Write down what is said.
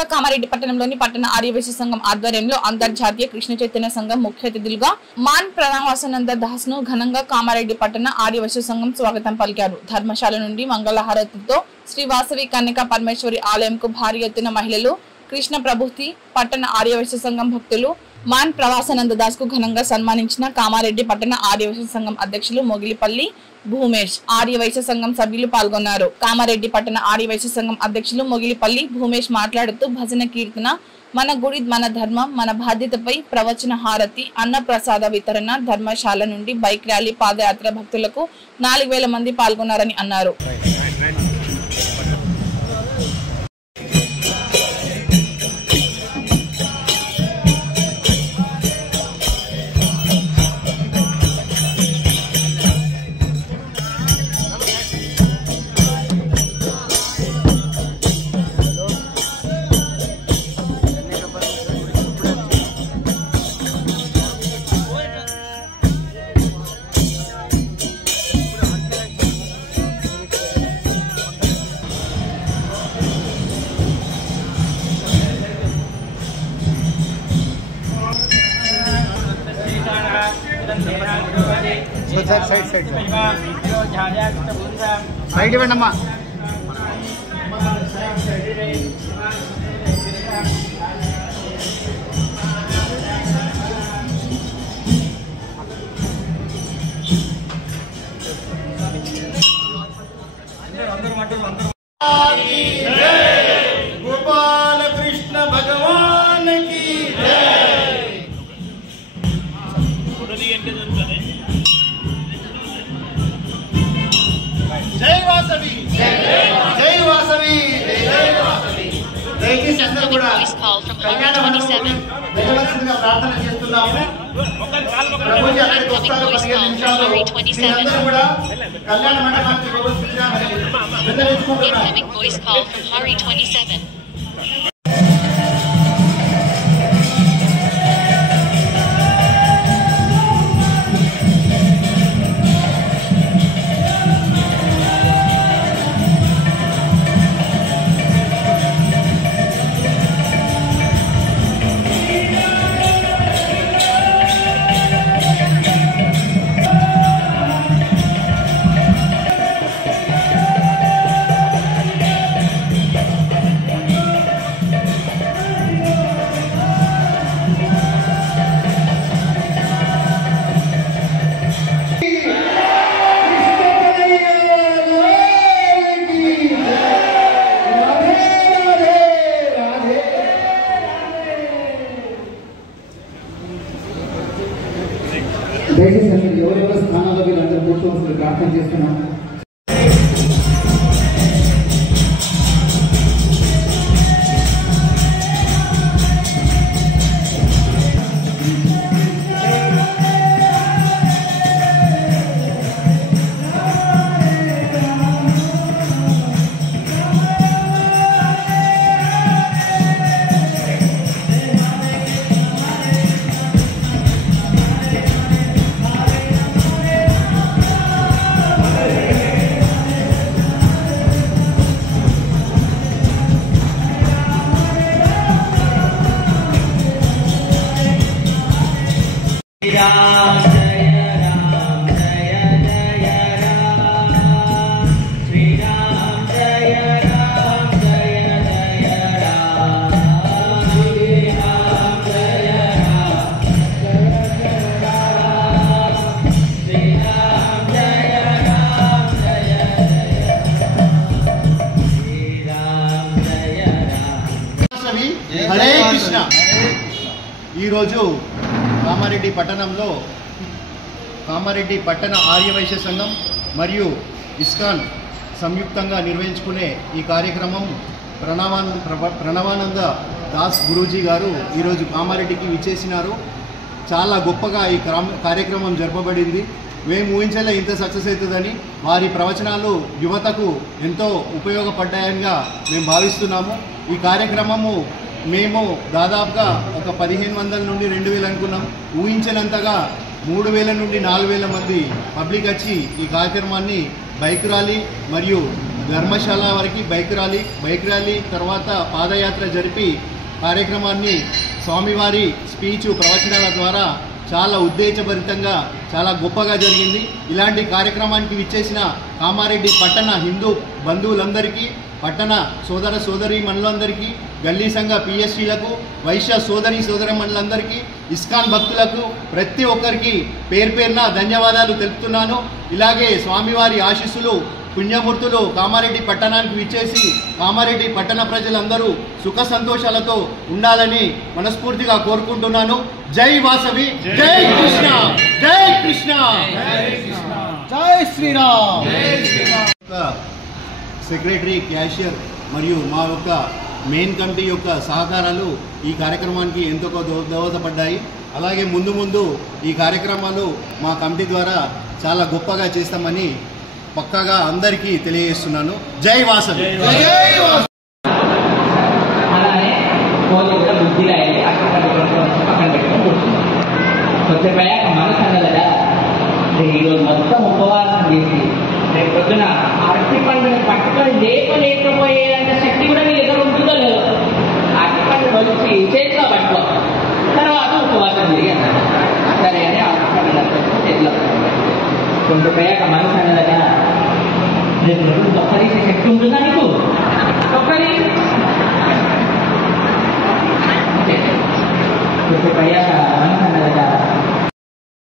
జిల్లా కామారెడ్డి పట్టణంలోని పట్టణ ఆర్యవైశ్య సంఘం ఆధ్వర్యంలో అంతర్జాతీయ కృష్ణ చైతన్య సంఘం ముఖ్య అతిథులుగా మాన్ ప్రణవాసానంద దాస్ ను ఘనంగా కామారెడ్డి పట్టణ ఆర్యవైశ్య సంఘం స్వాగతం పలికారు. ధర్మశాల నుండి మంగళహారతితో శ్రీ వాసవి కన్యకా పరమేశ్వరి ఆలయంకు భారీ ఎత్తున మహిళలు, కృష్ణ ప్రభుతి పట్టణ ఆర్యవైశ్య సంఘం భక్తులు మాన్ ప్రవాసానంద దాస్ కు ఘనంగా సన్మానించిన కామారెడ్డి పట్టణ ఆర్యవైశ్య సంఘం అధ్యక్షులు మొగిలిపల్లి భూమేష్, ఆర్యవైశ్య సంఘం సభ్యులు పాల్గొన్నారు. కామారెడ్డి పట్టణ ఆర్యవైశ్య సంఘం అధ్యక్షులు మొగిలిపల్లి భూమేష్ మాట్లాడుతూ భజన కీర్తన, మన గుడి మన ధర్మం మన బాధ్యతపై ప్రవచన హారతి, అన్న ప్రసాద వితరణ, ధర్మశాల నుండి బైక్ ర్యాలీ, పాదయాత్ర భక్తులకు 4000 మంది పాల్గొన్నారని అన్నారు. సైడ్ ఇవ్వండి అమ్మా. గోపాల కృష్ణ భగవాన్ కి జై వాసవి, జై వాసవి, జై వాసవి. దయచేసి అందరూ కూడా కళ్యాణ మండపంలో వెళ్ళవలసిందిగా ప్రార్థన చేస్తున్నాము. ప్రభుజీ అక్కడికి వస్తారు 15 నిమిషాల్లో. మీరందరూ కూడా కళ్యాణ మండపానికి వెళ్ళవలసిందిగా విన్నవించుకుంటున్నాము. దయచేసి ఎవరెవరి స్థానాల్లో వీళ్ళందరూ కూర్చోవలసింది ప్రార్థన చేస్తున్నాం. హరే కృష్ణ. ఈరోజు కామారెడ్డి పట్టణంలో కామారెడ్డి పట్టణ ఆర్యవైశ్య సంఘం మరియు ఇస్కాన్ సంయుక్తంగా నిర్వహించుకునే ఈ కార్యక్రమం ప్రణవానంద దాస్ గురూజీ గారు ఈరోజు కామారెడ్డికి విచ్చేసినారు. చాలా గొప్పగా ఈ కార్యక్రమం జరపబడింది. మేము ఊహించలే ఇంత సక్సెస్ అవుతుందని. వారి ప్రవచనాలు యువతకు ఎంతో ఉపయోగపడ్డాయనిగా మేము భావిస్తున్నాము. ఈ కార్యక్రమము మేము దాదాపుగా ఒక 1500 నుండి 2000 అనుకున్నాం. ఊహించినంతగా 3000 నుండి 4000 మంది పబ్లిక్ వచ్చి ఈ కార్యక్రమాన్ని బైక్ ర్యాలీ మరియు ధర్మశాల వరకు బైక్ ర్యాలీ తర్వాత పాదయాత్ర జరిపి కార్యక్రమాన్ని స్వామివారి స్పీచు ప్రవచనాల ద్వారా చాలా ఉద్దేశభరితంగా చాలా గొప్పగా జరిగింది. ఇలాంటి కార్యక్రమానికి విచ్చేసిన కామారెడ్డి పట్టణ హిందూ బంధువులందరికీ, పట్టణ సోదర సోదరీమణులందరికీ, గల్లీ సంఘ పిఎస్సీలకు, వైశ్య సోదరీమణులందరికీ, ఇస్కాన్ భక్తులకు ప్రతి ఒక్కరికి పేరు పేరున ధన్యవాదాలు తెలుపుతున్నాను. ఇలాగే స్వామివారి ఆశీస్సులు పుణ్యమూర్తులు కామారెడ్డి పట్టణానికి విచ్చేసి కామారెడ్డి పట్టణ ప్రజలందరూ సుఖ సంతోషాలతో ఉండాలని మనస్ఫూర్తిగా కోరుకుంటున్నాను. జై వాసవి, జై కృష్ణ, జై కృష్ణ, జై శ్రీరామ్. సెక్రటరీ, క్యాషియర్ మరియు మా యొక్క మెయిన్ కమిటీ యొక్క సహకారాలు ఈ కార్యక్రమానికి ఎంతో దోహదపడ్డాయి. అలాగే ముందు ఈ కార్యక్రమాలు మా కమిటీ ద్వారా చాలా గొప్పగా చేస్తామని పక్కాగా అందరికీ తెలియజేస్తున్నాను. జై వాసవి. అలానే కోతి కూడా బుద్ధిలో అయ్యి పక్కన పెట్టుకొని కూర్చున్నాం. కొద్దిపోయాక మనసు అన్నదా ఈరోజు మొత్తం ఉపవాసం చేసి రేపు పొద్దున అరటి పండుని పట్టుకొని లేకపోయేంత శక్తి కూడా నీ దగ్గర ఉంటుందో లేదు. అరటి పండు కలిసి చేతిలో పట్టుకో, తర్వాత ఉపవాసం చేయి అన్నాడు. సరే అని అరటి పండు చేతిలో కొంతపోయాక మనసు అన్నదా రేపు రోజు ఒక్కరీసే శక్తి ఉంటుందా నీకు? ఒక్కరి కొంతపోయాక మనసు అన్నదా